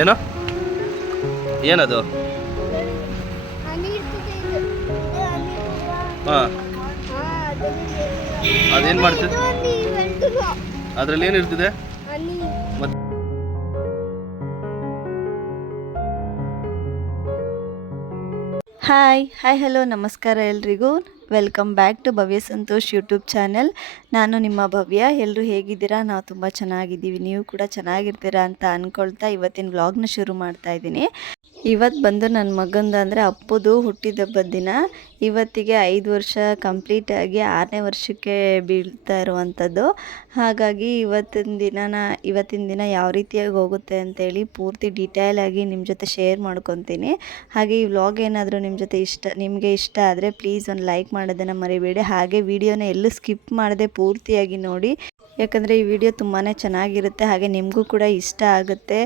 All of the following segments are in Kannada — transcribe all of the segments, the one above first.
ಏನು? ಏನದು. ಹಾಂ. ಅದೇನು ಮಾಡ್ತದೆ ಅದರಲ್ಲಿ ಏನಿರ್ತದೆ ಹಾಯ್ ಹಾಯ್ ಹಲೋ ನಮಸ್ಕಾರ ಎಲ್ರಿಗೂ. Welcome back to Bhavya Santosh YouTube channel ನಾನು ನಿಮ್ಮ ಭವ್ಯ. ಎಲ್ಲರೂ ಹೇಗಿದ್ದೀರಾ? ನಾವು ತುಂಬ ಚೆನ್ನಾಗಿದ್ದೀವಿ. ನೀವು ಕೂಡ ಚೆನ್ನಾಗಿರ್ತೀರಾ ಅಂತ ಅಂದ್ಕೊಳ್ತಾ ಇವತ್ತಿನ ವ್ಲಾಗ್ನ ಶುರು ಮಾಡ್ತಾ ಇದ್ದೀನಿ. ಇವತ್ತು ಬಂದು ನನ್ನ ಮಗಂದು ಅಂದರೆ ಹುಟ್ಟಿದ ಹುಟ್ಟಿದಬ್ಬದ ದಿನ. ಇವತ್ತಿಗೆ ಐದು ವರ್ಷ ಕಂಪ್ಲೀಟ್ ಆಗಿ ಆರನೇ ವರ್ಷಕ್ಕೆ ಬೀಳ್ತಾ ಇರುವಂಥದ್ದು ಹಾಗಾಗಿ ಇವತ್ತಿನ ದಿನನ, ಇವತ್ತಿನ ದಿನ ಯಾವ ರೀತಿಯಾಗಿ ಹೋಗುತ್ತೆ ಅಂತೇಳಿ ಪೂರ್ತಿ ಡೀಟೇಲ್ ಆಗಿ ನಿಮ್ಮ ಜೊತೆ ಶೇರ್ ಮಾಡ್ಕೊತೀನಿ. ಹಾಗೆ ಈ ವ್ಲಾಗ್ ಏನಾದರೂ ನಿಮ್ಮ ಜೊತೆ ಇಷ್ಟ, ನಿಮಗೆ ಇಷ್ಟ ಆದರೆ ಪ್ಲೀಸ್ ಒಂದು ಲೈಕ್ ಮಾಡೋದನ್ನು ಮರಿಬೇಡಿ. ಹಾಗೆ ವಿಡಿಯೋನ ಎಲ್ಲೂ ಸ್ಕಿಪ್ ಮಾಡದೆ ಪೂರ್ತಿಯಾಗಿ ನೋಡಿ. ಯಾಕಂದರೆ ಈ ವಿಡಿಯೋ ತುಂಬಾ ಚೆನ್ನಾಗಿರುತ್ತೆ, ಹಾಗೆ ನಿಮಗೂ ಕೂಡ ಇಷ್ಟ ಆಗುತ್ತೆ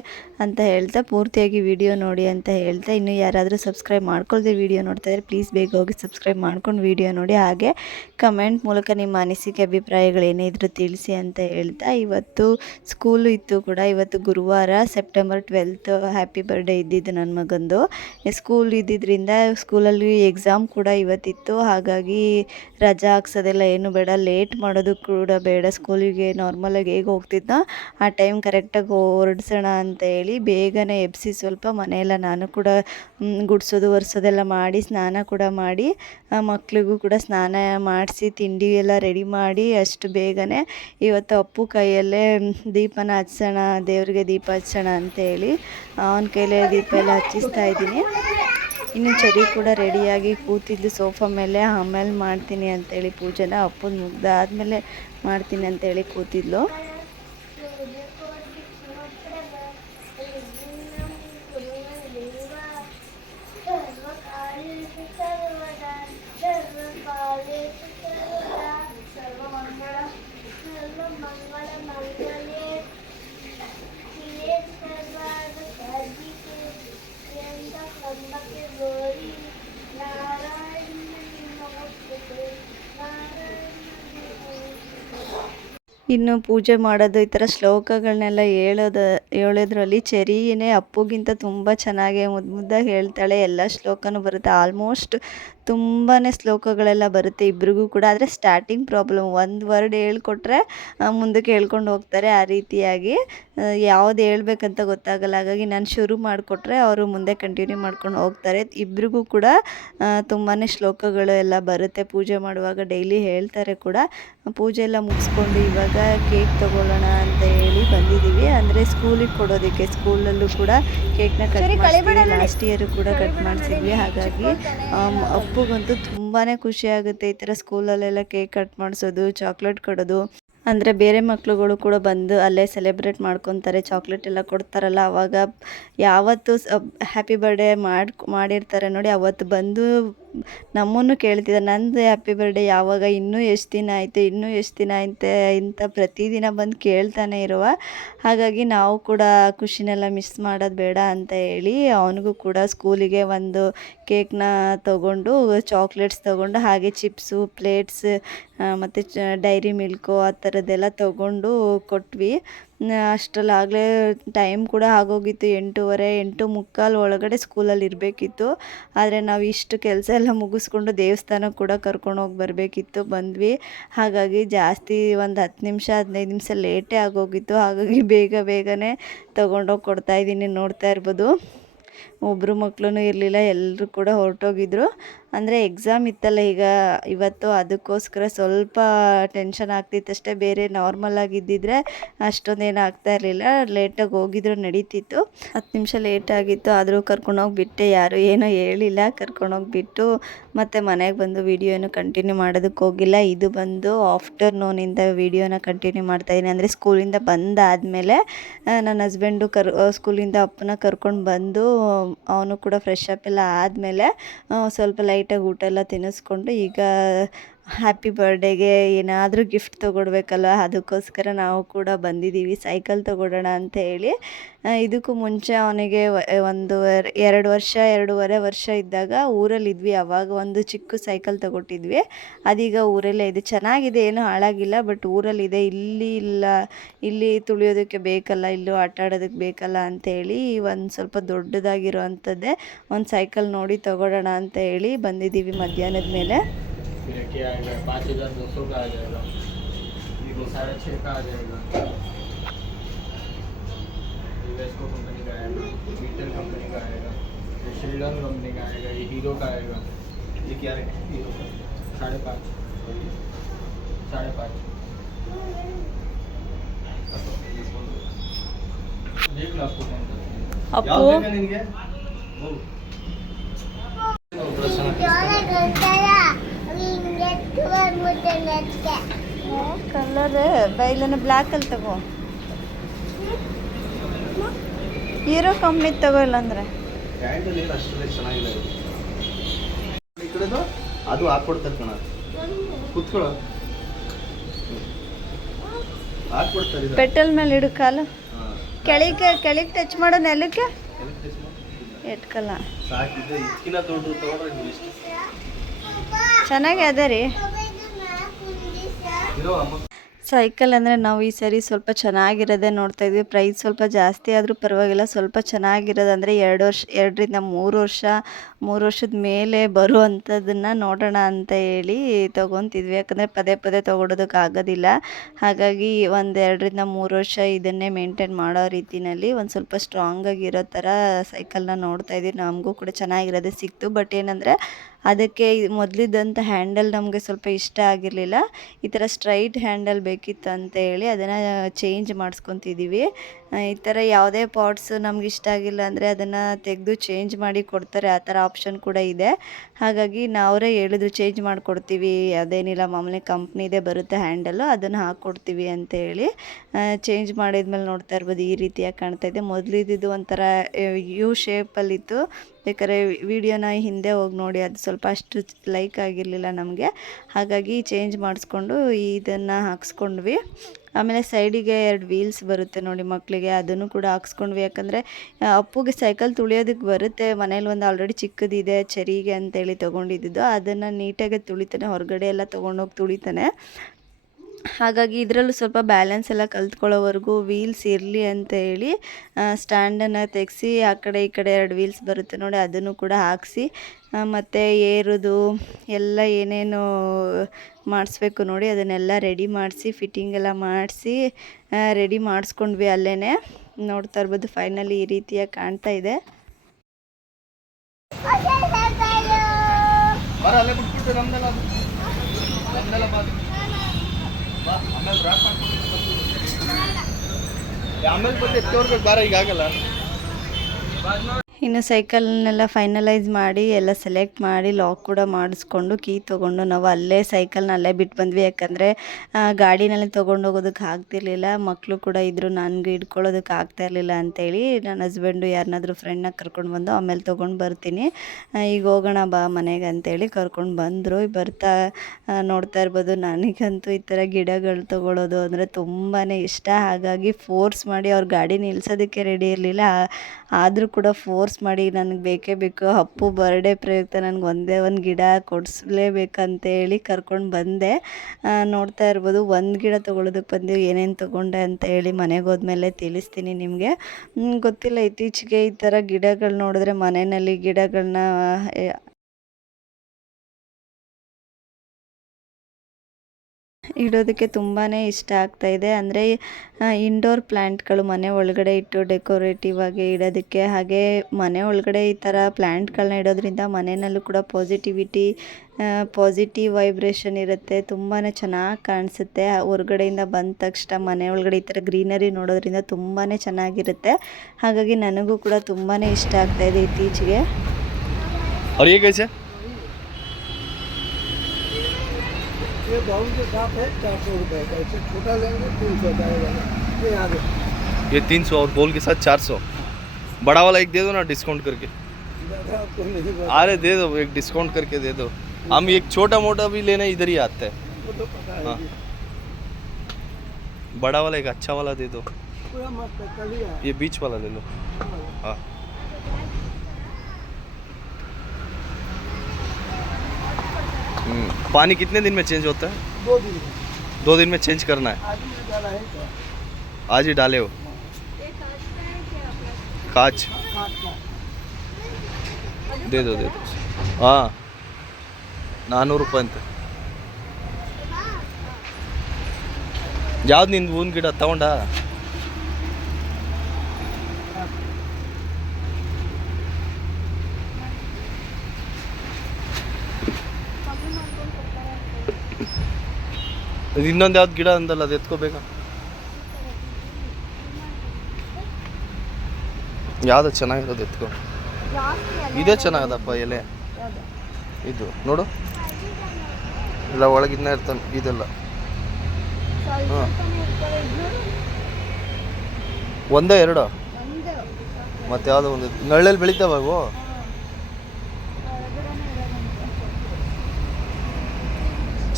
ಅಂತ ಹೇಳ್ತಾ ಪೂರ್ತಿಯಾಗಿ ವಿಡಿಯೋ ನೋಡಿ ಅಂತ ಹೇಳ್ತಾ. ಇನ್ನು ಯಾರಾದರೂ ಸಬ್ಸ್ಕ್ರೈಬ್ ಮಾಡ್ಕೊಳ್ದೆ ವಿಡಿಯೋ ನೋಡ್ತಾ ಇದ್ರೆ ಪ್ಲೀಸ್ ಬೇಗ ಹೋಗಿ ಸಬ್ಸ್ಕ್ರೈಬ್ ಮಾಡ್ಕೊಂಡು ವಿಡಿಯೋ ನೋಡಿ. ಹಾಗೆ ಕಮೆಂಟ್ ಮೂಲಕ ನಿಮ್ಮ ಅನಿಸಿಕೆ, ಅಭಿಪ್ರಾಯಗಳು ಏನೇ ಇದ್ರೂ ತಿಳಿಸಿ ಅಂತ ಹೇಳ್ತಾ. ಇವತ್ತು ಸ್ಕೂಲು ಇತ್ತು ಕೂಡ, ಇವತ್ತು ಗುರುವಾರ ಸೆಪ್ಟೆಂಬರ್ ಟ್ವೆಲ್ತ್ ಹ್ಯಾಪಿ ಬರ್ಡೇ ಇದ್ದಿದ್ದು ನನ್ನ ಮಗಂದು. ಸ್ಕೂಲ್ ಇದ್ದಿದ್ದರಿಂದ ಸ್ಕೂಲಲ್ಲಿ ಎಕ್ಸಾಮ್ ಕೂಡ ಇವತ್ತಿತ್ತು, ಹಾಗಾಗಿ ರಜಾ ಹಾಕ್ಸೋದೆಲ್ಲ ಏನು ಬೇಡ, ಲೇಟ್ ಮಾಡೋದು ಕೂಡ ಬೇಡ, ಸ್ಕೂಲಿಗೆ ನಾರ್ಮಲಾಗಿ ಹೇಗೆ ಹೋಗ್ತಿದ್ನೋ, ಆ ಟೈಮ್ ಕರೆಕ್ಟಾಗಿ ಹೊರಡ್ಸೋಣ ಅಂತ ಹೇಳಿ ಬೇಗನೆ ಎಬ್ಸಿ ಸ್ವಲ್ಪ ಮನೆಯೆಲ್ಲ ನಾನು ಕೂಡ ಗುಡಿಸೋದು, ಒರೆಸೋದೆಲ್ಲ ಮಾಡಿ, ಸ್ನಾನ ಕೂಡ ಮಾಡಿ ಮಕ್ಕಳಿಗೂ ಕೂಡ ಸ್ನಾನ ಮಾಡಿಸಿ, ತಿಂಡಿ ಎಲ್ಲ ರೆಡಿ ಮಾಡಿ, ಅಷ್ಟು ಬೇಗನೆ ಇವತ್ತು ಅಪ್ಪು ಕೈಯಲ್ಲೇ ದೀಪನ ಹಚ್ಚೋಣ, ದೇವರಿಗೆ ದೀಪ ಹಚ್ಚೋಣ ಅಂತೇಳಿ ಅವನ ಕೈಲೇ ದೀಪ ಎಲ್ಲ ಹಚ್ಚಿಸ್ತಾ ಇದ್ದೀನಿ. ಇನ್ನು ಚರಿ ಕೂಡ ರೆಡಿಯಾಗಿ ಕೂತಿದ್ದು ಸೋಫಾ ಮೇಲೆ. ಆಮೇಲೆ ಮಾಡ್ತೀನಿ ಅಂತೇಳಿ ಪೂಜೆನ ಅಪ್ಪನ ಮುಗ್ದಾದ್ಮೇಲೆ ಮಾಡ್ತೀನಿ ಅಂತೇಳಿ ಕೂತಿದ್ಲು. ಇನ್ನು ಪೂಜೆ ಮಾಡೋದು ಈ ಥರ ಶ್ಲೋಕಗಳನ್ನೆಲ್ಲ ಹೇಳೋದು ಹೇಳೋದ್ರಲ್ಲಿ ಚೆರಿನೇ ಅಪ್ಪುಗಿಂತ ತುಂಬ ಚೆನ್ನಾಗಿ ಮುದ್ದು ಮುದ್ದಾಗಿ ಹೇಳ್ತಾಳೆ. ಎಲ್ಲ ಶ್ಲೋಕನೂ ಬರುತ್ತೆ. ಆಲ್ಮೋಸ್ಟ್ ತುಂಬಾ ಶ್ಲೋಕಗಳೆಲ್ಲ ಬರುತ್ತೆ ಇಬ್ರಿಗೂ ಕೂಡ. ಆದರೆ ಸ್ಟಾರ್ಟಿಂಗ್ ಪ್ರಾಬ್ಲಮ್ ಒಂದು ವರ್ಡ್ ಹೇಳ್ಕೊಟ್ರೆ ಮುಂದಕ್ಕೆ ಹೇಳ್ಕೊಂಡು ಹೋಗ್ತಾರೆ ಆ ರೀತಿಯಾಗಿ. ಯಾವ್ದು ಹೇಳ್ಬೇಕಂತ ಗೊತ್ತಾಗಲ್ಲ. ಹಾಗಾಗಿ ನಾನು ಶುರು ಮಾಡಿಕೊಟ್ರೆ ಅವರು ಮುಂದೆ ಕಂಟಿನ್ಯೂ ಮಾಡ್ಕೊಂಡು ಹೋಗ್ತಾರೆ. ಇಬ್ರಿಗೂ ಕೂಡ ತುಂಬಾ ಶ್ಲೋಕಗಳು ಎಲ್ಲ ಬರುತ್ತೆ. ಪೂಜೆ ಮಾಡುವಾಗ ಡೈಲಿ ಹೇಳ್ತಾರೆ ಕೂಡ. ಪೂಜೆ ಎಲ್ಲ ಮುಗಿಸ್ಕೊಂಡು ಇವಾಗ ಕೇಕ್ ತಗೊಳ್ಳೋಣ ಅಂತ ಹೇಳಿ ಬಂದಿದ್ದೀವಿ. ಅಂದರೆ ಸ್ಕೂಲಿಗೆ ಕೊಡೋದಕ್ಕೆ ಸ್ಕೂಲಲ್ಲೂ ಕೂಡ ಕೇಕ್ನ ಕಟ್ ಮಾಡ್ತೀವಿ ಲಾಸ್ಟ್ ಇಯರ್ ಕೂಡ ಕಟ್ ಮಾಡಿಸಿದ್ವಿ. ಹಾಗಾಗಿ ಅಪ್ಪಗಂತೂ ಅಪ್ಪುಗಂತೂ ತುಂಬಾ ಖುಷಿ ಆಗುತ್ತೆ ಈ ಥರ ಸ್ಕೂಲಲ್ಲೆಲ್ಲ ಕೇಕ್ ಕಟ್ ಮಾಡಿಸೋದು ಚಾಕ್ಲೇಟ್ ಕೊಡೋದು. ಅಂದರೆ ಬೇರೆ ಮಕ್ಕಳುಗಳು ಕೂಡ ಬಂದು ಅಲ್ಲೇ ಸೆಲೆಬ್ರೇಟ್ ಮಾಡ್ಕೊತಾರೆ. ಚಾಕ್ಲೇಟ್ ಎಲ್ಲ ಕೊಡ್ತಾರಲ್ಲ ಅವಾಗ ಯಾವತ್ತು ಹ್ಯಾಪಿ ಬರ್ಡೇ ಮಾಡಿ ಮಾಡಿರ್ತಾರೆ ನೋಡಿ ಅವತ್ತು ಬಂದು ನಮ್ಮನ್ನು ಕೇಳ್ತಿದ್ದ, ನಂದು ಹ್ಯಾಪಿ ಬರ್ಡೇ ಯಾವಾಗ? ಇನ್ನೂ ಎಷ್ಟು ದಿನ ಆಯಿತು? ಇನ್ನೂ ಎಷ್ಟು ದಿನ ಆಯ್ತೆ? ಇಂಥ ಪ್ರತಿದಿನ ಬಂದು ಕೇಳ್ತಾನೆ ಇರುವ. ಹಾಗಾಗಿ ನಾವು ಕೂಡ ಖುಷಿನೆಲ್ಲ ಮಿಸ್ ಮಾಡೋದು ಬೇಡ ಅಂತ ಹೇಳಿ ಅವನಿಗೂ ಕೂಡ ಸ್ಕೂಲಿಗೆ ಒಂದು ಕೇಕ್ನ ತಗೊಂಡು ಚಾಕ್ಲೇಟ್ಸ್ ತಗೊಂಡು, ಹಾಗೆ ಚಿಪ್ಸು ಪ್ಲೇಟ್ಸ್ ಮತ್ತು ಡೈರಿ ಮಿಲ್ಕು ಆ ಥರದ್ದೆಲ್ಲ ತಗೊಂಡು ಕೊಟ್ವಿ. ಅಷ್ಟರಲ್ಲಾಗಲೇ ಟೈಮ್ ಕೂಡ ಆಗೋಗಿತ್ತು, ಎಂಟೂವರೆ, ಎಂಟು ಮುಕ್ಕಾಲು ಒಳಗಡೆ ಸ್ಕೂಲಲ್ಲಿ ಇರಬೇಕಿತ್ತು. ಆದರೆ ನಾವು ಇಷ್ಟು ಕೆಲಸ ಎಲ್ಲ ಮುಗಿಸ್ಕೊಂಡು ದೇವಸ್ಥಾನಕ್ಕೆ ಕೂಡ ಕರ್ಕೊಂಡು ಹೋಗಿ ಬರಬೇಕಿತ್ತು, ಬಂದ್ವಿ. ಹಾಗಾಗಿ ಜಾಸ್ತಿ ಒಂದು ಹತ್ತು ನಿಮಿಷ, ಹದಿನೈದು ನಿಮಿಷ ಲೇಟೇ ಆಗೋಗಿತ್ತು. ಹಾಗಾಗಿ ಬೇಗ ಬೇಗನೆ ತೊಗೊಂಡೋಗಿ ಕೊಡ್ತಾಯಿದ್ದೀನಿ ನೋಡ್ತಾ ಇರ್ಬೋದು. ಒಬ್ಬರು ಮಕ್ಕಳು ಇರಲಿಲ್ಲ ಎಲ್ಲರೂ ಕೂಡ ಹೊರಟೋಗಿದ್ರು. ಅಂದರೆ ಎಕ್ಸಾಮ್ ಇತ್ತಲ್ಲ ಈಗ, ಇವತ್ತು ಅದಕ್ಕೋಸ್ಕರ ಸ್ವಲ್ಪ ಟೆನ್ಷನ್ ಆಗ್ತಿತ್ತು ಅಷ್ಟೇ, ಬೇರೆ ನಾರ್ಮಲ್ ಆಗಿದ್ದಿದ್ರೆ ಅಷ್ಟೊಂದೇನು ಆಗ್ತಾ ಇರಲಿಲ್ಲ ಲೇಟಾಗಿ ಹೋಗಿದ್ರು ನಡೀತಿತ್ತು. ಹತ್ತು ನಿಮಿಷ ಲೇಟ್ ಆಗಿತ್ತು, ಆದರೂ ಕರ್ಕೊಂಡೋಗಿಬಿಟ್ಟೆ ಯಾರು ಏನೋ ಹೇಳಿಲ್ಲ ಕರ್ಕೊಂಡೋಗಿಬಿಟ್ಟು ಮತ್ತು ಮನೆಗೆ ಬಂದು ವಿಡಿಯೋನು ಕಂಟಿನ್ಯೂ ಮಾಡೋದಕ್ಕೆ ಹೋಗಿಲ್ಲ. ಇದು ಬಂದು ಆಫ್ಟರ್ನೂನಿಂದ ವಿಡಿಯೋನ ಕಂಟಿನ್ಯೂ ಮಾಡ್ತಾಯಿದ್ದೀನಿ ಅಂದರೆ ಸ್ಕೂಲಿಂದ ಬಂದಾದಮೇಲೆ ನನ್ನ ಹಸ್ಬೆಂಡು ಕರ್ ಸ್ಕೂಲಿಂದ ಅಪ್ಪನ ಕರ್ಕೊಂಡು ಬಂದು, ಅವನು ಕೂಡ ಫ್ರೆಶ್ ಅಪ್ ಎಲ್ಲ ಆದಮೇಲೆ ಸ್ವಲ್ಪ ಲೈಟಾಗಿ ಊಟ ಎಲ್ಲ ತಿನ್ನಿಸ್ಕೊಂಡು ಈಗ ಹ್ಯಾಪಿ ಬರ್ಡೇಗೆ ಏನಾದರೂ ಗಿಫ್ಟ್ ತೊಗೊಡ್ಬೇಕಲ್ಲ ಅದಕ್ಕೋಸ್ಕರ ನಾವು ಕೂಡ ಬಂದಿದ್ದೀವಿ. ಸೈಕಲ್ ತೊಗೊಡೋಣ ಅಂತ ಹೇಳಿ. ಇದಕ್ಕೂ ಮುಂಚೆ ಅವನಿಗೆ ಒಂದು ಎರಡು ವರ್ಷ, ಎರಡೂವರೆ ವರ್ಷ ಇದ್ದಾಗ ಊರಲ್ಲಿದ್ವಿ ಅವಾಗ ಒಂದು ಚಿಕ್ಕ ಸೈಕಲ್ ತಗೊಟ್ಟಿದ್ವಿ. ಅದೀಗ ಊರಲ್ಲೇ ಇದೆ. ಚೆನ್ನಾಗಿದೆ, ಏನು ಹಾಳಾಗಿಲ್ಲ ಬಟ್ ಊರಲ್ಲಿದೆ ಇಲ್ಲಿ ಇಲ್ಲ. ಇಲ್ಲಿ ತುಳಿಯೋದಕ್ಕೆ ಬೇಕಲ್ಲ, ಇಲ್ಲೂ ಆಟ ಆಡೋದಕ್ಕೆ ಬೇಕಲ್ಲ ಅಂತೇಳಿ ಒಂದು ಸ್ವಲ್ಪ ದೊಡ್ಡದಾಗಿರೋವಂಥದ್ದೇ ಒಂದು ಸೈಕಲ್ ನೋಡಿ ತಗೊಳ್ಳೋಣ ಅಂತ ಹೇಳಿ ಬಂದಿದ್ದೀವಿ ಮಧ್ಯಾಹ್ನದ ಮೇಲೆ. फिर क्या आएगा पाँच हज़ार दो सौ का आ जाएगा। वीवो साढ़े छः का आ जाएगा। वेस्को कंपनी का आएगा बीटल कंपनी का आएगा ये शिल्डन कंपनी का आएगा ये हीरो का आएगा। ये क्या है? हीरो का। साढ़े पाँच। साढ़े पाँच। देख लो आपको सा ಕಲರ್ ಬೈಲನ್ನ ಬ್ಲ್ಯಾಕಲ್ಲಿ ತಗೋ. ಹೀರೋ ಕಂಪ್ನಿ ತಗೋ ಇಲ್ಲ ಅಂದ್ರೆ ಅದು ಹಾಕ್ಕೊಡ್ತಾರೆ ಕಣ. ಕುತ್ಕೊಳ್ಳೋ. ಪೆಟ್ರೋಲ್ ಮೇಲೆ ಇಡು ಕಾಲು. ಕೆಳಗೆ ಕೆಳಗೆ ಟಚ್ ಮಾಡೋ ನೆಲಕ್ಕೆ. ಇಟ್ಕಲ್ಲ? ಎಟ್ಕಲ್ಲ ಚೆನ್ನಾಗಿ ಅದ ರೀ. ಸೈಕಲ್ ಅಂದರೆ ನಾವು ಈ ಸರಿ ಸ್ವಲ್ಪ ಚೆನ್ನಾಗಿರೋದೇ ನೋಡ್ತಾ ಇದ್ವಿ. ಪ್ರೈಸ್ ಸ್ವಲ್ಪ ಜಾಸ್ತಿ ಆದರೂ ಪರವಾಗಿಲ್ಲ. ಸ್ವಲ್ಪ ಚೆನ್ನಾಗಿರೋದಂದರೆ ಎರಡು ವರ್ಷ, ಎರಡರಿಂದ ಮೂರು ವರ್ಷ, ಮೂರು ವರ್ಷದ ಮೇಲೆ ಬರುವಂಥದ್ದನ್ನು ನೋಡೋಣ ಅಂತ ಹೇಳಿ ತೊಗೊತಿದ್ವಿ. ಯಾಕಂದರೆ ಪದೇ ಪದೇ ತೊಗೊಳೋದಕ್ಕೆ ಆಗೋದಿಲ್ಲ. ಹಾಗಾಗಿ ಒಂದು ಎರಡರಿಂದ ಮೂರು ವರ್ಷ ಇದನ್ನೇ ಮೇಂಟೈನ್ ಮಾಡೋ ರೀತಿಯಲ್ಲಿ ಒಂದು ಸ್ವಲ್ಪ ಸ್ಟ್ರಾಂಗ್ ಆಗಿರೋ ಥರ ಸೈಕಲ್ನ ನೋಡ್ತಾ ಇದ್ವಿ. ನಮಗೂ ಕೂಡ ಚೆನ್ನಾಗಿರೋದೇ ಸಿಕ್ತು. ಬಟ್ ಏನಂದರೆ ಅದಕ್ಕೆ ಮೊದಲಿದ್ದಂಥ ಹ್ಯಾಂಡಲ್ ನಮಗೆ ಸ್ವಲ್ಪ ಇಷ್ಟ ಆಗಿರಲಿಲ್ಲ. ಈ ಥರ ಸ್ಟ್ರೈಟ್ ಹ್ಯಾಂಡಲ್ ಬೇಕಿತ್ತು ಅಂತ ಹೇಳಿ ಅದನ್ನು ಚೇಂಜ್ ಮಾಡಿಸ್ಕೊತಿದ್ದೀವಿ ಈ ಥರ ಯಾವುದೇ ಪಾಟ್ಸ್ ನಮ್ಗೆ ಇಷ್ಟ ಆಗಿಲ್ಲ ಅಂದರೆ ಅದನ್ನು ತೆಗೆದು ಚೇಂಜ್ ಮಾಡಿ ಕೊಡ್ತಾರೆ, ಆ ಥರ ಆಪ್ಷನ್ ಕೂಡ ಇದೆ. ಹಾಗಾಗಿ ನಾವರೇ ಹೇಳಿದ್ರು ಚೇಂಜ್ ಮಾಡಿಕೊಡ್ತೀವಿ, ಅದೇನಿಲ್ಲ, ಮಾಮೂಲಿ ಕಂಪ್ನಿದೇ ಬರುತ್ತೆ ಹ್ಯಾಂಡಲ್ಲು ಅದನ್ನು ಹಾಕ್ಕೊಡ್ತೀವಿ ಅಂತ ಹೇಳಿ. ಚೇಂಜ್ ಮಾಡಿದ್ಮೇಲೆ ನೋಡ್ತಾ ಇರ್ಬೋದು, ಈ ರೀತಿಯಾಗಿ ಕಾಣ್ತಾ ಇದೆ. ಮೊದಲಿದ್ದು ಒಂಥರ ಯು ಶೇಪಲ್ಲಿತ್ತು ಬೇಕಾದ್ರೆ ವಿಡಿಯೋನ ಹಿಂದೆ ಹೋಗಿ ನೋಡಿ, ಅದು ಸ್ವಲ್ಪ ಅಷ್ಟು ಲೈಕ್ ಆಗಿರಲಿಲ್ಲ ನಮಗೆ. ಹಾಗಾಗಿ ಚೇಂಜ್ ಮಾಡಿಸ್ಕೊಂಡು ಇದನ್ನು ಹಾಕ್ಸ್ಕೊಂಡ್ವಿ. ಆಮೇಲೆ ಸೈಡಿಗೆ ಎರಡು ವೀಲ್ಸ್ ಬರುತ್ತೆ ನೋಡಿ ಮಕ್ಕಳಿಗೆ, ಅದನ್ನು ಕೂಡ ಹಾಕ್ಸ್ಕೊಂಡ್ವಿ. ಯಾಕಂದರೆ ಅಪ್ಪುಗೆ ಸೈಕಲ್ ತುಳಿಯೋದಕ್ಕೆ ಬರುತ್ತೆ. ಮನೇಲಿ ಒಂದು ಆಲ್ರೆಡಿ ಚಿಕ್ಕದಿದೆ, ಚರಿಗೆ ಅಂತೇಳಿ ತೊಗೊಂಡಿದ್ದು. ಅದನ್ನು ನೀಟಾಗಿ ತುಳಿತಾನೆ, ಹೊರಗಡೆ ಎಲ್ಲ ತೊಗೊಂಡೋಗಿ ತುಳಿತಾನೆ. ಹಾಗಾಗಿ ಇದರಲ್ಲೂ ಸ್ವಲ್ಪ ಬ್ಯಾಲೆನ್ಸ್ ಎಲ್ಲ ಕಲ್ತ್ಕೊಳ್ಳೋವರೆಗೂ ವೀಲ್ಸ್ ಇರಲಿ ಅಂತ ಹೇಳಿ ಸ್ಟ್ಯಾಂಡನ್ನು ತೆಗೆಸಿ ಆ ಕಡೆ ಈ ಕಡೆ ಎರಡು ವೀಲ್ಸ್ ಬರುತ್ತೆ ನೋಡಿ ಅದನ್ನು ಕೂಡ ಹಾಕಿಸಿ ಮತ್ತು ಏರೋದು ಎಲ್ಲ ಏನೇನು ಮಾಡಿಸ್ಬೇಕು ನೋಡಿ ಅದನ್ನೆಲ್ಲ ರೆಡಿ ಮಾಡಿಸಿ ಫಿಟ್ಟಿಂಗ್ ಎಲ್ಲ ಮಾಡಿಸಿ ರೆಡಿ ಮಾಡಿಸ್ಕೊಂಡ್ವಿ ಅಲ್ಲೇ ನೋಡ್ತಾ ಇರ್ಬೋದು ಫೈನಲಿ ಈ ರೀತಿಯಾಗಿ ಕಾಣ್ತಾ ಇದೆ. ಬರ ಅಲ್ಲೇ ಬಿಟ್ಬಿಟ್ಟು ನಮ್ದೆಲ್ಲ ಅದು. ನಮ್ದೆಲ್ಲ ಬಾ ಬಾ ಆಮೇಲೆ ಬಂದು ಎತ್ತೋರ್ಬೇಕು ಬಾರ ಈಗ ಆಗಲ್ಲ? ಇನ್ನು ಸೈಕಲ್ನೆಲ್ಲ ಫೈನಲೈಸ್ ಮಾಡಿ, ಎಲ್ಲ ಸೆಲೆಕ್ಟ್ ಮಾಡಿ ಲಾಕ್ ಕೂಡ ಮಾಡಿಸ್ಕೊಂಡು ಕೀ ತೊಗೊಂಡು ನಾವು ಅಲ್ಲೇ ಸೈಕಲ್ನ ಅಲ್ಲೇ ಬಿಟ್ಟು ಬಂದ್ವಿ. ಯಾಕಂದರೆ ಗಾಡಿನಲ್ಲಿ ತೊಗೊಂಡು ಹೋಗೋದಕ್ಕೆ ಆಗ್ತಿರ್ಲಿಲ್ಲ. ಮಕ್ಕಳು ಕೂಡ ಇದ್ದರು ನನಗೆ ಹಿಡ್ಕೊಳ್ಳೋದಕ್ಕೆ ಆಗ್ತಾ ಇರಲಿಲ್ಲ ಅಂತೇಳಿ ನನ್ನ ಹಸ್ಬೆಂಡು ಯಾರನ್ನಾದ್ರೂ ಫ್ರೆಂಡ್ನ ಕರ್ಕೊಂಡು ಬಂದು ಆಮೇಲೆ ತೊಗೊಂಡು ಬರ್ತೀನಿ. ಈಗ ಹೋಗೋಣ ಬಾ ಮನೆಗೆ ಅಂತೇಳಿ ಕರ್ಕೊಂಡು ಬಂದರು. ಬರ್ತಾ ನೋಡ್ತಾ ಇರ್ಬೋದು ನನಗಂತೂ ಈ ಥರ ಗಿಡಗಳು ತೊಗೊಳೋದು ಅಂದರೆ ತುಂಬಾ ಇಷ್ಟ. ಹಾಗಾಗಿ ಫೋರ್ಸ್ ಮಾಡಿ ಅವ್ರ ಗಾಡಿ ನಿಲ್ಸೋದಕ್ಕೆ ರೆಡಿ ಇರಲಿಲ್ಲ. ಆದರೂ ಕೂಡ ಫೋರ್ಸ್ ಮಾಡಿ, ನನಗೆ ಬೇಕೇ ಬೇಕು, ಅಪ್ಪು ಬರ್ಡೇ ಪ್ರಯುಕ್ತ ನನಗೆ ಒಂದೇ ಒಂದು ಗಿಡ ಕೊಡಿಸ್ಲೇಬೇಕಂತೇಳಿ ಕರ್ಕೊಂಡು ಬಂದೆ. ನೋಡ್ತಾ ಇರ್ಬೋದು, ಒಂದು ಗಿಡ ತೊಗೊಳೋದಕ್ಕೆ ಬಂದು ಏನೇನು ತೊಗೊಂಡೆ ಅಂತ ಹೇಳಿ ಮನೆಗೆ ಹೋದ್ಮೇಲೆ ತಿಳಿಸ್ತೀನಿ ನಿಮಗೆ. ಗೊತ್ತಿಲ್ಲ, ಇತ್ತೀಚೆಗೆ ಈ ಥರ ಗಿಡಗಳು ನೋಡಿದ್ರೆ ಮನೆಯಲ್ಲಿ ಗಿಡಗಳನ್ನ ಇಡೋದಕ್ಕೆ ತುಂಬಾ ಇಷ್ಟ ಆಗ್ತಾ ಇದೆ. ಅಂದರೆ ಇಂಡೋರ್ ಪ್ಲ್ಯಾಂಟ್ಗಳು ಮನೆ ಒಳಗಡೆ ಇಟ್ಟು ಡೆಕೋರೇಟಿವ್ ಆಗಿ ಇಡೋದಕ್ಕೆ, ಹಾಗೆ ಮನೆ ಒಳಗಡೆ ಈ ಥರ ಪ್ಲ್ಯಾಂಟ್ಗಳನ್ನ ಇಡೋದ್ರಿಂದ ಮನೆಯಲ್ಲೂ ಕೂಡ ಪಾಸಿಟಿವಿಟಿ ಪಾಸಿಟಿವ್ ವೈಬ್ರೇಷನ್ ಇರುತ್ತೆ. ತುಂಬಾ ಚೆನ್ನಾಗಿ ಕಾಣಿಸುತ್ತೆ. ಹೊರಗಡೆಯಿಂದ ಬಂದ ತಕ್ಷಣ ಮನೆ ಒಳಗಡೆ ಈ ಥರ ಗ್ರೀನರಿ ನೋಡೋದ್ರಿಂದ ತುಂಬಾ ಚೆನ್ನಾಗಿರುತ್ತೆ. ಹಾಗಾಗಿ ನನಗೂ ಕೂಡ ತುಂಬಾ ಇಷ್ಟ ಆಗ್ತಾ ಇದೆ ಇತ್ತೀಚೆಗೆ. ये बाउल के साथ है चार सौ रुपये का इससे छोटा लेंगे तीन सौ का ये यहाँ ये तीन सौ और बोल के साथ चार सौ। बड़ा वाला एक दे दो ना डिस्काउंट करके। बता- अरे दे दो एक डिस्काउंट करके दे दो। हम एक छोटा मोटा भी लेना इधर ही आते हैं। तो है। हाँ। बड़ा वाला एक अच्छा वाला दे दो। है ही ये बीच वाला ले लो। हाँ। पानी कितने दिन में चेंज होता है दो दिन में। दो दिन में चेंज करना है आज भी डाला है क्या आज ही डाले हो काच काट का दे दो दे दो ಹಾಂ ನಾನ್ನೂರು ರೂಪಾಯಿ ಅಂತೆ ಯಾವ್ದು ನಿಂದು ಹೂವಿನ ಗಿಡ ತಗೊಂಡ ಇನ್ನೊಂದು ಯಾವ್ದು ಗಿಡ ಅಂದಲ್ಲ, ಅದು ಎತ್ಕೋಬೇಕಾ? ಯಾವ್ದು ಚೆನ್ನಾಗಿರೋದು ಎತ್ಕೋ. ಇದೇ ಚೆನ್ನಾಗದಪ್ಪ ಎಲೆ. ಇದು, ನೋಡು. ಇಲ್ಲ ಒಳಗಿನ್ನ ಇರ್ತಾನೆ, ಇದೆಲ್ಲ. ಒಂದೇ ಎರಡು? ಮತ್ತೆ ಯಾವುದೋ ಒಂದು ನಳ್ಳಲ್ಲಿ ಬೆಳೀತಾವ ಅವು?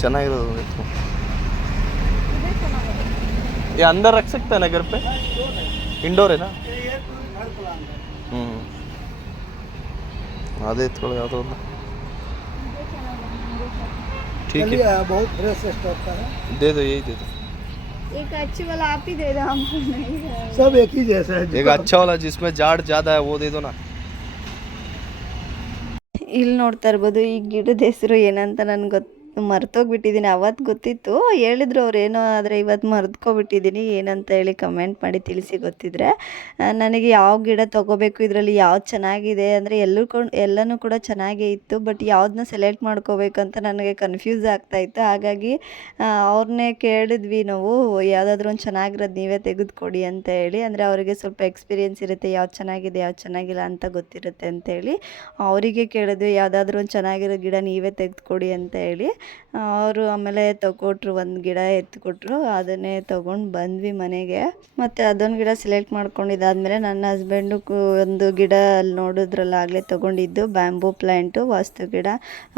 ಚೆನ್ನಾಗಿರೋದು ಎತ್ಕೊ. ये अंदर रख सकते हैं ना घर पे इंडोर है ना ಹ್ಞೂ ಅದೇ ಎತ್ಕೊಳ್ಳೋ ಯಾವುದೋ ಒಂದು ठीक कल ही है आया बहुत फ्रेश स्टॉक का है दे दो यही दे दो एक अच्छी वाला आप ही दे दो हमको नहीं है सब एक ही जैसा है एक अच्छा वाला जिसमें जाड़ ज़्यादा है वो दे दो ना ಇಲ್ಲಿ ನೋಡ್ತಾ ಇರ್ಬೋದು ಈ ಗಿಡದ ಹೆಸರು ಏನಂತ ನನಗೆ ಗೊತ್ತು ಮರ್ತೋಗ್ಬಿಟ್ಟಿದ್ದೀನಿ ಅವತ್ತು ಗೊತ್ತಿತ್ತು. ಹೇಳಿದ್ರು ಅವ್ರು ಏನೋ, ಆದರೆ ಇವತ್ತು ಮರ್ತ್ಕೊಬಿಟ್ಟಿದ್ದೀನಿ, ಏನಂತ ಹೇಳಿ ಕಮೆಂಟ್ ಮಾಡಿ ತಿಳಿಸಿ ಗೊತ್ತಿದ್ರೆ. ನನಗೆ ಯಾವ ಗಿಡ ತೊಗೋಬೇಕು, ಇದರಲ್ಲಿ ಯಾವ್ದು ಚೆನ್ನಾಗಿದೆ ಅಂದರೆ ಎಲ್ಲರೂ ಕೊಂಡು, ಎಲ್ಲನೂ ಕೂಡ ಚೆನ್ನಾಗೇ ಇತ್ತು ಬಟ್ ಯಾವುದನ್ನ ಸೆಲೆಕ್ಟ್ ಮಾಡ್ಕೋಬೇಕು ಅಂತ ನನಗೆ ಕನ್ಫ್ಯೂಸ್ ಆಗ್ತಾ ಇತ್ತು. ಹಾಗಾಗಿ ಅವ್ರನ್ನೇ ಕೇಳಿದ್ವಿ ನಾವು, ಯಾವುದಾದ್ರೂ ಒಂದು ಚೆನ್ನಾಗಿರೋದು ನೀವೇ ತೆಗೆದುಕೊಡಿ ಅಂತ ಹೇಳಿ. ಅಂದರೆ ಅವರಿಗೆ ಸ್ವಲ್ಪ ಎಕ್ಸ್ಪೀರಿಯೆನ್ಸ್ ಇರುತ್ತೆ, ಯಾವ್ದು ಚೆನ್ನಾಗಿದೆ, ಯಾವ್ದು ಚೆನ್ನಾಗಿಲ್ಲ ಅಂತ ಗೊತ್ತಿರುತ್ತೆ ಅಂತೇಳಿ ಅವರಿಗೆ ಕೇಳಿದ್ವಿ, ಯಾವುದಾದ್ರೂ ಒಂದು ಚೆನ್ನಾಗಿರೋ ಗಿಡ ನೀವೇ ತೆಗೆದುಕೊಡಿ ಅಂತ ಹೇಳಿ. ಅವರು ಆಮೇಲೆ ತಗೊಟ್ರು ಒಂದು ಗಿಡ ಎತ್ಕೊಟ್ರು, ಅದನ್ನೇ ತೊಗೊಂಡು ಬಂದ್ವಿ ಮನೆಗೆ. ಮತ್ತು ಅದೊಂದು ಗಿಡ ಸೆಲೆಕ್ಟ್ ಮಾಡ್ಕೊಂಡಿದ್ದಾದಮೇಲೆ ನನ್ನ ಹಸ್ಬೆಂಡು ಒಂದು ಗಿಡ ಅಲ್ಲಿ ನೋಡಿದ್ರಲ್ಲ ಆಗಲೇ ತೊಗೊಂಡಿದ್ದು ಬ್ಯಾಂಬೂ ಪ್ಲ್ಯಾಂಟು ವಾಸ್ತು ಗಿಡ.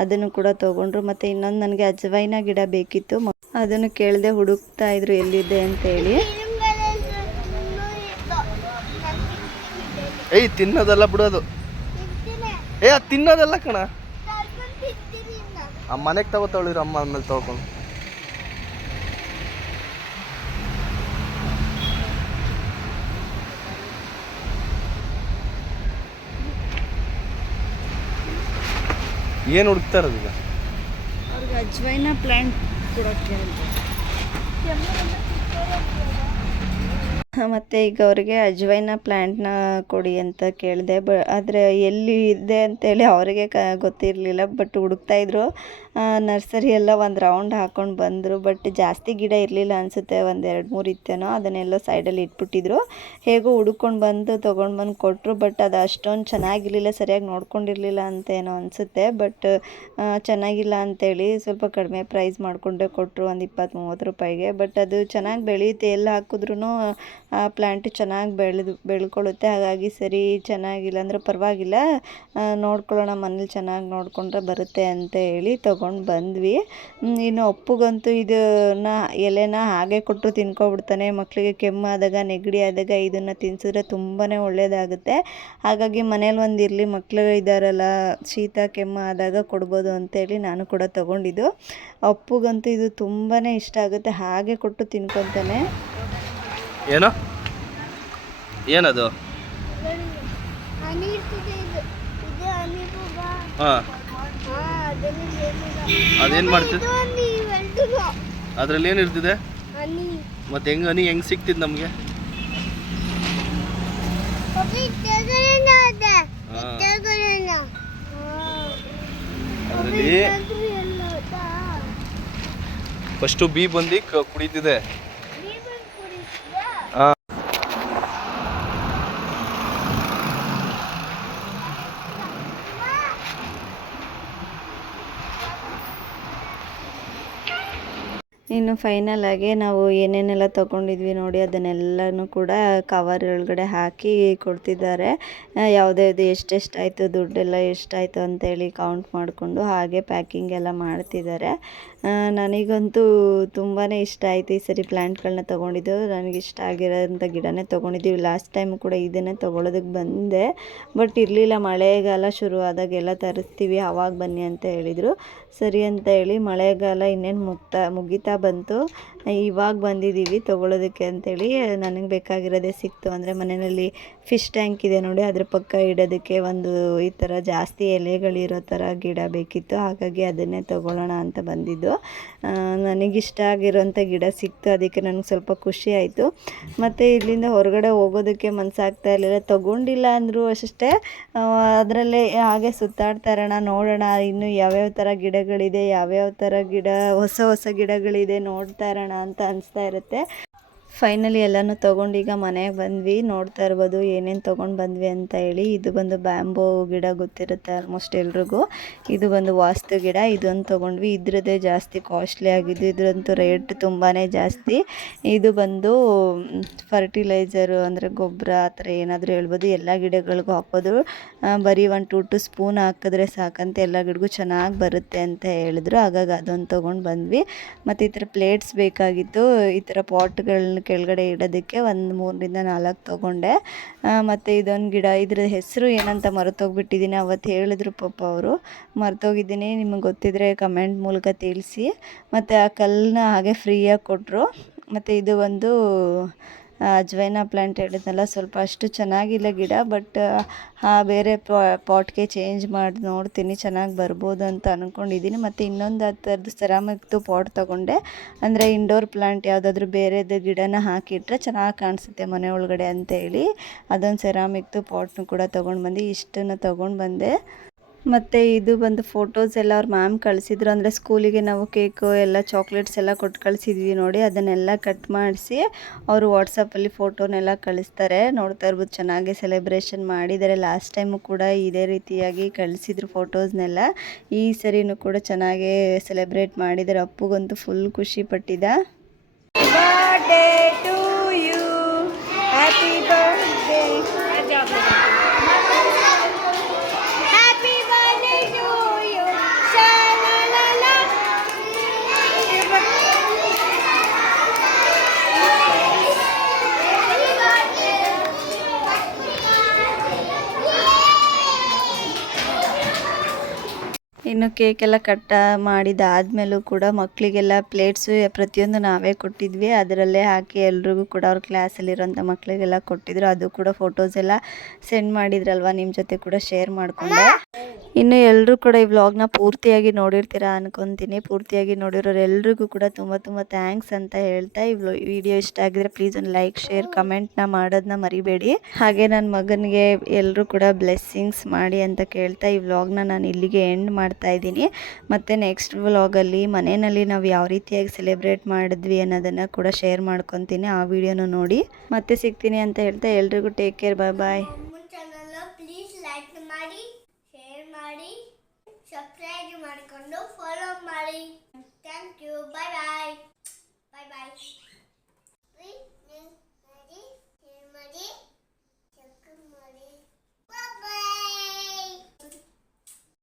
ಅದನ್ನು ಕೂಡ ತೊಗೊಂಡ್ರು. ಮತ್ತು ಇನ್ನೊಂದು ನನಗೆ ಅಜ್ವೈನ ಗಿಡ ಬೇಕಿತ್ತು. ಅದನ್ನು ಕೇಳದೆ ಹುಡುಕ್ತಾ ಇದ್ರು, ಎಲ್ಲಿದೆ ಅಂತ ಹೇಳಿ. ಏಯ್, ತಿನ್ನೋದಲ್ಲ ಬಿಡೋದು ಏ ತಿನ್ನೋದಲ್ಲ ಕಣ. ಆ ಮನೆಗೆ ತಗೋತಾವಳಿ ಅಮ್ಮ ಆಮೇಲೆ ತಗೊಂಡು ಏನು ಹುಡುಕ್ತಾ ಇರೋದು ಈಗ? ಅವ್ರಿಗೆ ಅಜ್ವೈನ ಪ್ಲ್ಯಾಂಟ್ ಕೊಡೋಕ್ಕೆ ಮತ್ತು ಈಗ ಅವರಿಗೆ ಅಜ್ವೈನ ಪ್ಲ್ಯಾಂಟ್ನ ಕೊಡಿ ಅಂತ ಕೇಳಿದೆ, ಬ ಆದರೆ ಎಲ್ಲಿ ಇದೆ ಅಂತೇಳಿ ಅವರಿಗೆ ಕ ಗೊತ್ತಿರಲಿಲ್ಲ ಬಟ್ ಹುಡುಕ್ತಾ ಇದ್ರು. ನರ್ಸರಿ ಎಲ್ಲ ಒಂದು ರೌಂಡ್ ಹಾಕ್ಕೊಂಡು ಬಂದರು ಬಟ್ ಜಾಸ್ತಿ ಗಿಡ ಇರಲಿಲ್ಲ ಅನಿಸುತ್ತೆ. ಒಂದು ಎರಡು ಮೂರು ಇತ್ತೇನೋ, ಅದನ್ನೆಲ್ಲ ಸೈಡಲ್ಲಿ ಇಟ್ಬಿಟ್ಟಿದ್ರು. ಹೇಗೋ ಹುಡುಕೊಂಡು ಬಂದು ತೊಗೊಂಡು ಬಂದು ಕೊಟ್ಟರು ಬಟ್ ಅದು ಅಷ್ಟೊಂದು ಚೆನ್ನಾಗಿರಲಿಲ್ಲ, ಸರಿಯಾಗಿ ನೋಡ್ಕೊಂಡಿರಲಿಲ್ಲ ಅಂತ ಏನೋ ಅನಿಸುತ್ತೆ. ಬಟ್ ಚೆನ್ನಾಗಿಲ್ಲ ಅಂತೇಳಿ ಸ್ವಲ್ಪ ಕಡಿಮೆ ಪ್ರೈಸ್ ಮಾಡಿಕೊಂಡೆ ಕೊಟ್ಟರು ಒಂದು ಇಪ್ಪತ್ತು ಮೂವತ್ತು ರೂಪಾಯಿಗೆ. ಬಟ್ ಅದು ಚೆನ್ನಾಗಿ ಬೆಳೆಯುತ್ತೆ ಎಲ್ಲ ಹಾಕಿದ್ರೂ ಆ ಪ್ಲ್ಯಾಂಟ್ ಚೆನ್ನಾಗಿ ಬೆಳೆದು, ಬೆಳ್ಕೊಳ್ಳುತ್ತೆ. ಹಾಗಾಗಿ ಸರಿ, ಚೆನ್ನಾಗಿಲ್ಲ ಅಂದರೆ ಪರವಾಗಿಲ್ಲ. ನೋಡ್ಕೊಳ್ಳೋಣ, ಮನೇಲಿ ಚೆನ್ನಾಗಿ ನೋಡಿಕೊಂಡ್ರೆ ಬರುತ್ತೆ ಅಂತ ಹೇಳಿ ತೊಗೊಂಡು. ಬಂದ್ವಿ. ಹ್ಮ್, ಇನ್ನು ಅಪ್ಪುಗಂತೂ ಇದನ್ನ ಎಲೆನ ಹಾಗೆ ಕೊಟ್ಟರು ತಿನ್ಕೊಬಿಡ್ತಾನೆ. ಮಕ್ಕಳಿಗೆ ಕೆಮ್ಮಾದಾಗ ನೆಗಡಿ ಆದಾಗ ಇದನ್ನು ತಿನ್ಸಿದ್ರೆ ತುಂಬಾ ಒಳ್ಳೆಯದಾಗುತ್ತೆ ಹಾಗಾಗಿ ಮನೇಲಿ ಒಂದು ಇರಲಿ ಮಕ್ಕಳು ಇದ್ದಾರಲ್ಲ ಶೀತ ಕೆಮ್ಮು ಆದಾಗ ಕೊಡ್ಬೋದು ಅಂತೇಳಿ ನಾನು ಕೂಡ ತೊಗೊಂಡಿದ್ದು. ಅಪ್ಪುಗಂತೂ ಇದು ತುಂಬಾ ಇಷ್ಟ ಆಗುತ್ತೆ. ಹಾಗೆ ಕೊಟ್ಟು ತಿನ್ಕೊತಾನೆ. ಏನೋ? ಏನದು? ಹಾಂ. ಅದೇನು ಮಾಡ್ತಿದ್ ಅದ್ರಲ್ಲಿ ಏನು ಇರ್ತಿದೆ? ಮತ್ತೆ ಹೆಂಗೆ ಹನಿ ಹೆಂಗ್ ಸಿಕ್ತಿದ್ ನಮಗೆ? ಅದರಲ್ಲಿ ಫಸ್ಟು ಬಿ ಬಂದು ಕುಡಿತಿದೆ. ಇನ್ನು ಫೈನಲ್ ಆಗಿ ನಾವು ಏನೇನೆಲ್ಲ ತೊಗೊಂಡಿದ್ವಿ ನೋಡಿ, ಅದನ್ನೆಲ್ಲನೂ ಕೂಡ ಕವರ್ ಒಳಗಡೆ ಹಾಕಿ ಕೊಡ್ತಿದ್ದಾರೆ. ಯಾವ್ದ್ಯಾವ್ದು ಎಷ್ಟೆಷ್ಟಾಯಿತು, ದುಡ್ಡೆಲ್ಲ ಎಷ್ಟಾಯಿತು ಅಂತೇಳಿ ಕೌಂಟ್ ಮಾಡಿಕೊಂಡು ಹಾಗೆ ಪ್ಯಾಕಿಂಗ್ ಎಲ್ಲ ಮಾಡ್ತಿದ್ದಾರೆ. ನನಗಂತೂ ತುಂಬಾ ಇಷ್ಟ ಆಯಿತು ಈ ಸರಿ ಪ್ಲ್ಯಾಂಟ್ಗಳನ್ನ ತೊಗೊಂಡಿದ್ದು. ನನಗೆ ಇಷ್ಟ ಆಗಿರೋಂಥ ಗಿಡನೇ ತೊಗೊಂಡಿದ್ದೀವಿ. ಲಾಸ್ಟ್ ಟೈಮ್ ಕೂಡ ಇದನ್ನೇ ತೊಗೊಳೋದಕ್ಕೆ ಬಂದೆ. ಬಟ್ ಇರಲಿಲ್ಲ, ಮಳೆಗಾಲ ಶುರು ಆದಾಗೆಲ್ಲ ತರಿಸ್ತೀವಿ, ಅವಾಗ ಬನ್ನಿ ಅಂತ ಹೇಳಿದರು. ಸರಿ ಅಂತ ಹೇಳಿ ಮಳೆಗಾಲ ಇನ್ನೇನು ಮುಗ್ತಾ, ಮುಗಿತಾ ಬಂತು. ಇವಾಗ ಬಂದಿದ್ದೀವಿ ತೊಗೊಳೋದಕ್ಕೆ ಅಂತೇಳಿ. ನನಗೆ ಬೇಕಾಗಿರೋದೇ ಸಿಕ್ತು. ಅಂದರೆ ಮನೆಯಲ್ಲಿ ಫಿಶ್ ಟ್ಯಾಂಕ್ ಇದೆ ನೋಡಿ, ಅದ್ರ ಪಕ್ಕ ಇಡೋದಕ್ಕೆ ಒಂದು ಈ ಥರ ಜಾಸ್ತಿ ಎಲೆಗಳಿರೋ ಥರ ಗಿಡ ಬೇಕಿತ್ತು. ಹಾಗಾಗಿ ಅದನ್ನೇ ತೊಗೊಳ್ಳೋಣ ಅಂತ ಬಂದಿದ್ದು. ನನಗಿಷ್ಟ ಆಗಿರೋಂಥ ಗಿಡ ಸಿಕ್ತು. ಅದಕ್ಕೆ ನನಗೆ ಸ್ವಲ್ಪ ಖುಷಿ ಆಯಿತು. ಮತ್ತು ಇಲ್ಲಿಂದ ಹೊರಗಡೆ ಹೋಗೋದಕ್ಕೆ ಮನಸ್ಸಾಗ್ತಾ ಇರಲಿಲ್ಲ. ತೊಗೊಂಡಿಲ್ಲ ಅಂದರೂ ಅಷ್ಟೇ ಅದರಲ್ಲೇ ಹಾಗೆ ಸುತ್ತಾಡ್ತಾ ಇರೋಣ, ನೋಡೋಣ. ಇನ್ನೂ ಯಾವ್ಯಾವ ಥರ ಗಿಡಗಳಿದೆ, ಯಾವ್ಯಾವ ಥರ ಗಿಡ, ಹೊಸ ಹೊಸ ಗಿಡಗಳಿದೆ ನೋಡ್ತಾ ಇರೋಣ. ಅಂತ ಅನಿಸ್ತಾ ಇರುತ್ತೆ. ಫೈನಲಿ ಎಲ್ಲನೂ ತೊಗೊಂಡು ಈಗ ಮನೆಗೆ ಬಂದ್ವಿ. ನೋಡ್ತಾ ಇರ್ಬೋದು ಏನೇನು ತೊಗೊಂಡು ಬಂದ್ವಿ ಅಂತ ಹೇಳಿ. ಇದು ಬಂದು ಬ್ಯಾಂಬೋ ಗಿಡ ಗೊತ್ತಿರುತ್ತೆ ಆಲ್ಮೋಸ್ಟ್ ಎಲ್ರಿಗೂ. ಇದು ಬಂದು ವಾಸ್ತು ಗಿಡ. ಇದೊಂದು ತೊಗೊಂಡ್ವಿ. ಇದ್ರದ್ದೇ ಜಾಸ್ತಿ ಕಾಸ್ಟ್ಲಿ ಆಗಿದ್ದು ಇದ್ರಂತೂ ರೇಟ್ ತುಂಬಾ ಜಾಸ್ತಿ. ಇದು ಬಂದು ಫರ್ಟಿಲೈಸರು ಅಂದರೆ ಗೊಬ್ಬರ ಆ ಥರ ಏನಾದರೂ ಹೇಳ್ಬೋದು. ಎಲ್ಲ ಗಿಡಗಳಿಗೂ ಹಾಕೋದು. ಬರೀ ಒಂದು ಟು ಟು ಸ್ಪೂನ್ ಹಾಕಿದ್ರೆ ಸಾಕಂತ ಎಲ್ಲ ಗಿಡಗೂ ಚೆನ್ನಾಗಿ ಬರುತ್ತೆ ಅಂತ ಹೇಳಿದ್ರು. ಹಾಗಾಗಿ ಅದೊಂದು ತೊಗೊಂಡು ಬಂದ್ವಿ. ಮತ್ತು ಈ ಥರ ಪ್ಲೇಟ್ಸ್ ಬೇಕಾಗಿತ್ತು. ಈ ಥರ ಪಾಟ್ಗಳನ್ನ ಕೆಳಗಡೆ ಇಡೋದಕ್ಕೆ ಒಂದು ಮೂರರಿಂದ ನಾಲ್ಕು ತೊಗೊಂಡೆ. ಮತ್ತು ಇದೊಂದು ಗಿಡ, ಇದ್ರ ಹೆಸರು ಏನಂತ ಮರೆತೋಗ್ಬಿಟ್ಟಿದ್ದೀನಿ ಅವತ್ತು ಹೇಳಿದ್ರು ಪಾಪ ಅವರು. ಮರೆತೋಗಿದ್ದೀನಿ, ನಿಮಗೆ ಗೊತ್ತಿದ್ರೆ ಕಮೆಂಟ್ ಮೂಲಕ ತಿಳಿಸಿ. ಮತ್ತು ಆ ಕಲ್ಲನ್ನ ಹಾಗೆ ಫ್ರೀಯಾಗಿ ಕೊಟ್ಟರು ಮತ್ತು ಇದು ಒಂದು ಅಜ್ವೈನ ಪ್ಲ್ಯಾಂಟ್ ಹೇಳಿದ್ನಲ್ಲ, ಸ್ವಲ್ಪ ಅಷ್ಟು ಚೆನ್ನಾಗಿಲ್ಲ ಗಿಡ ಬಟ್ ಬೇರೆ ಪಾಟ್ಗೆ ಚೇಂಜ್ ಮಾಡಿ, ನೋಡ್ತೀನಿ, ಚೆನ್ನಾಗಿ ಬರ್ಬೋದು ಅಂತ ಅಂದ್ಕೊಂಡಿದ್ದೀನಿ ಮತ್ತು ಇನ್ನೊಂದು ಆ ಥರದ್ದು ಸೆರಾಮಿಕ್ದು ಪಾಟ್ ತೊಗೊಂಡೆ. ಅಂದರೆ ಇಂಡೋರ್ ಪ್ಲ್ಯಾಂಟ್ ಯಾವುದಾದ್ರೂ ಬೇರೆದು ಗಿಡನ ಹಾಕಿಟ್ರೆ ಚೆನ್ನಾಗಿ ಕಾಣಿಸುತ್ತೆ ಮನೆ ಒಳಗಡೆ ಅಂತೇಳಿ. ಅದೊಂದು ಸೆರಾಮಿಕ್ದು ಪಾಟ್ನು ಕೂಡ ತೊಗೊಂಡು ಬಂದು, ಇಷ್ಟನ್ನು ತೊಗೊಂಡು ಬಂದೆ. ಮತ್ತು ಇದು ಬಂದು ಫೋಟೋಸ್ ಎಲ್ಲ ಅವ್ರ ಮ್ಯಾಮ್ ಕಳಿಸಿದ್ರು. ಅಂದರೆ ಸ್ಕೂಲಿಗೆ ನಾವು ಕೇಕು ಎಲ್ಲ ಚಾಕ್ಲೇಟ್ಸ್ ಎಲ್ಲ ಕೊಟ್ಟು ಕಳಿಸಿದ್ವಿ ನೋಡಿ. ಅದನ್ನೆಲ್ಲ ಕಟ್ ಮಾಡಿಸಿ ಅವರು ವಾಟ್ಸಪ್ಪಲ್ಲಿ ಫೋಟೋನೆಲ್ಲ ಕಳಿಸ್ತಾರೆ. ನೋಡ್ತಾ ಇರ್ಬೋದು ಚೆನ್ನಾಗಿ ಸೆಲೆಬ್ರೇಷನ್ ಮಾಡಿದ್ದಾರೆ. ಲಾಸ್ಟ್ ಟೈಮು ಕೂಡ ಇದೇ ರೀತಿಯಾಗಿ ಕಳಿಸಿದ್ರು ಫೋಟೋಸ್ನೆಲ್ಲ ಈ ಸರಿನೂ ಕೂಡ ಚೆನ್ನಾಗೇ ಸೆಲೆಬ್ರೇಟ್ ಮಾಡಿದ್ದಾರೆ. ಅಪ್ಪುಗಂತೂ ಫುಲ್ ಖುಷಿ ಪಟ್ಟಿದ್ದ. ಹ್ಯಾಪಿ ಬರ್ಡೇ ಇನ್ನು ಕೇಕ್ ಎಲ್ಲ ಕಟ್ ಮಾಡಿದಾದ್ಮೇಲೂ ಕೂಡ ಮಕ್ಕಳಿಗೆಲ್ಲ ಪ್ಲೇಟ್ಸು ಪ್ರತಿಯೊಂದು ನಾವೇ ಕೊಟ್ಟಿದ್ವಿ. ಅದರಲ್ಲೇ ಹಾಕಿ ಎಲ್ರಿಗೂ ಕೂಡ ಅವ್ರ ಕ್ಲಾಸಲ್ಲಿರೋಂಥ ಮಕ್ಕಳಿಗೆಲ್ಲ ಕೊಟ್ಟಿದ್ರು. ಅದು ಕೂಡ ಫೋಟೋಸ್ ಎಲ್ಲ ಸೆಂಡ್ ಮಾಡಿದ್ರಲ್ವ? ನಿಮ್ಮ ಜೊತೆ ಕೂಡ ಶೇರ್ ಮಾಡಿಕೊಂಡೆ. ಇನ್ನು ಎಲ್ಲರೂ ಕೂಡ ಈ ವ್ಲಾಗ್ನ ಪೂರ್ತಿಯಾಗಿ ನೋಡಿರ್ತೀರ ಅನ್ಕೊತೀನಿ. ಪೂರ್ತಿಯಾಗಿ ನೋಡಿರೋರು ಎಲ್ರಿಗೂ ಕೂಡ ತುಂಬ ತುಂಬ ಥ್ಯಾಂಕ್ಸ್ ಅಂತ ಹೇಳ್ತಾ ಈ ವಿಡಿಯೋ ಇಷ್ಟ ಆಗಿದ್ರೆ ಪ್ಲೀಸ್ ಒಂದು ಲೈಕ್ ಶೇರ್ ಕಮೆಂಟ್ನ ಮಾಡೋದನ್ನ ಮರಿಬೇಡಿ. ಹಾಗೆ ನನ್ನ ಮಗನಿಗೆ ಎಲ್ಲರೂ ಕೂಡ ಬ್ಲೆಸ್ಸಿಂಗ್ಸ್ ಮಾಡಿ ಅಂತ ಕೇಳ್ತಾ ಈ ವ್ಲಾಗ್ನ ನಾನು ಇಲ್ಲಿಗೆ ಎಂಡ್ ಮಾಡ್ತಾ ಮಾಡ್ತಾ ಇದ್ದೀನಿ. ಮತ್ತು ನೆಕ್ಸ್ಟ್ ವ್ಲಾಗಲ್ಲಿ ಮನೆಯಲ್ಲಿ ನಾವು ಯಾವ ರೀತಿಯಾಗಿ ಸೆಲೆಬ್ರೇಟ್ ಮಾಡಿದ್ವಿ ಅನ್ನೋದನ್ನು ಕೂಡ ಶೇರ್ ಮಾಡ್ಕೊತೀನಿ ಆ ವಿಡಿಯೋನ ನೋಡಿ. ಮತ್ತೆ ಸಿಗ್ತೀನಿ ಅಂತ ಹೇಳ್ತಾ ಎಲ್ರಿಗೂ take care bye bye please like ಮಾಡಿ ಶೇರ್ ಮಾಡಿ ಸಬ್ಸ್ಕ್ರೈಬ್ ಮಾಡಿಕೊಂಡು ಫಾಲೋ ಮಾಡಿ. Thank you bye bye bye bye